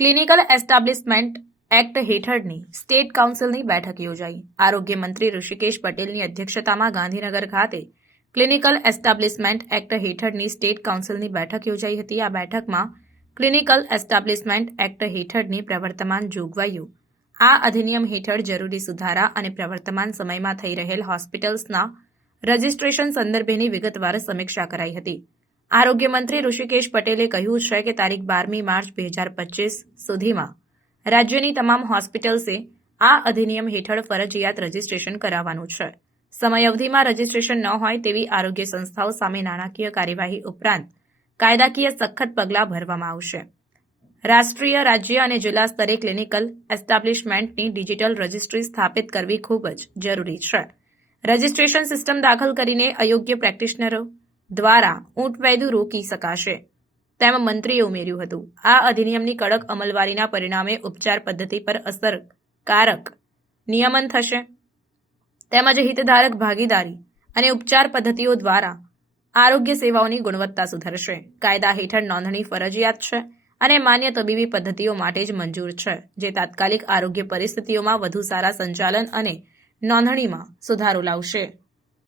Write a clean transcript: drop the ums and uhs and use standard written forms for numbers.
Clinical establishment act હેઠળની state કાઉન્સિલની બેઠક યોજાઈ. આરોગ્ય મંત્રી ઋષિકેશ પટેલની અધ્યક્ષતામાં ગાંધીનગર ખાતે ક્લિનિકલ એસ્ટાબ્લિશમેન્ટ એક્ટ હેઠળની સ્ટેટ કાઉન્સિલની બેઠક યોજાઈ હતી. આ બેઠકમાં ક્લિનિકલ એસ્ટાબ્લિશમેન્ટ એક્ટ હેઠળની પ્રવર્તમાન જોગવાઈઓ, આ અધિનિયમ હેઠળ જરૂરી સુધારા અને પ્રવર્તમાન સમયમાં થઈ રહેલ હોસ્પિટલ્સના રજિસ્ટ્રેશન સંદર્ભેની વિગતવાર સમીક્ષા કરાઈ હતી. આરોગ્ય મંત્રી ઋષિકેશ પટેલે કહ્યું છે કે તારીખ 12મી માર્ચ 2025 સુધીમાં રાજ્યની તમામ હોસ્પિટલ્સે આ અધિનિયમ હેઠળ ફરજિયાત રજિસ્ટ્રેશન કરાવવાનું છે. સમયાવધિમાં રજિસ્ટ્રેશન ન હોય તેવી આરોગ્ય સંસ્થાઓ સામે નાણાકીય કાર્યવાહી ઉપરાંત કાયદાકીય સખત પગલાં ભરવામાં આવશે. રાષ્ટ્રીય, રાજ્ય અને જિલ્લા સ્તરે ક્લિનિકલ એસ્ટાબ્લિશમેન્ટની ડિજિટલ રજિસ્ટ્રી સ્થાપિત કરવી ખૂબ જ જરૂરી છે. રજિસ્ટ્રેશન સિસ્ટમ દાખલ કરીને અયોગ્ય પ્રેક્ટિશનરો દ્વારા ઊંટવૈદું રોકી શકાશે તેમ મંત્રીએ ઉમેર્યું હતું. આ અધિનિયમની કડક અમલવારીના પરિણામે ઉપચાર પદ્ધતિ પર અસરકારક નિયમન થશે તેમજ હિતધારક ભાગીદારી અને ઉપચાર પદ્ધતિઓ દ્વારા આરોગ્ય સેવાઓની ગુણવત્તા સુધરશે. કાયદા હેઠળ નોંધણી ફરજિયાત છે અને માન્ય તબીબી પદ્ધતિઓ માટે જ મંજૂર છે, જે તાત્કાલિક આરોગ્ય પરિસ્થિતિઓમાં વધુ સારા સંચાલન અને નોંધણીમાં સુધારો લાવશે.